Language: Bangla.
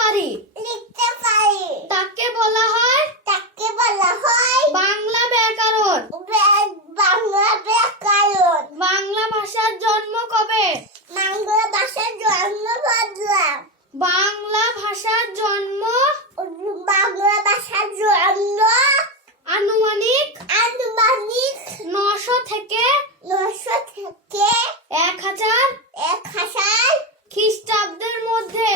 পারি তাকে বলা হয় বাংলা ব্যাকরণ। বাংলা ভাষার জন্ম কবে? বাংলা ভাষার জন্ম আনুমানিক 900 থেকে 1000 খ্রিস্টাব্দের মধ্যে।